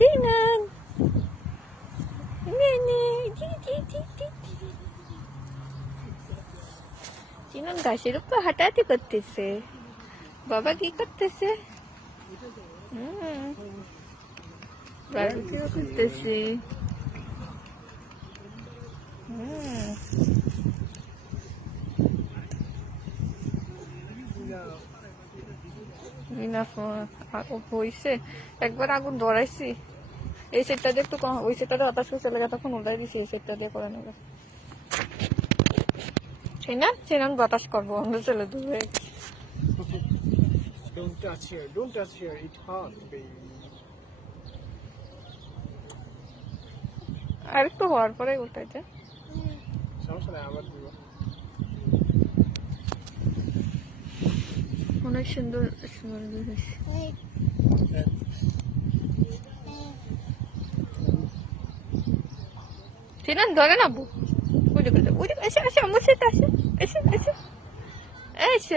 সিনান সিনান ঘাসের উপর হাঁটাহাঁটি করতেছে। বাবা কি করতেছে? বারবিকিউ করতেছে। হয়েছে একবার আগুন ধরাইছি এই সেটটা দিয়ে একটু ওই সেটটাতে বাতাস হয়ে চলে যায় তখন উল্টাই দিছি এই সেটটা দিয়ে করে নেবে সেই না সেই আমি বাতাস করবো আমরা চলে দেবে Don't touch here. Don't touch here. It hurt, baby. আর একটু হওয়ার পরে উল্টাইতে সমস্যা নাই আবার দিব অনেক সুন্দর স্মেল হয়েছে সিনান ধরে না বউ ওই দিকে এসে এসে আমার সাথে আসে এসে এসে এসে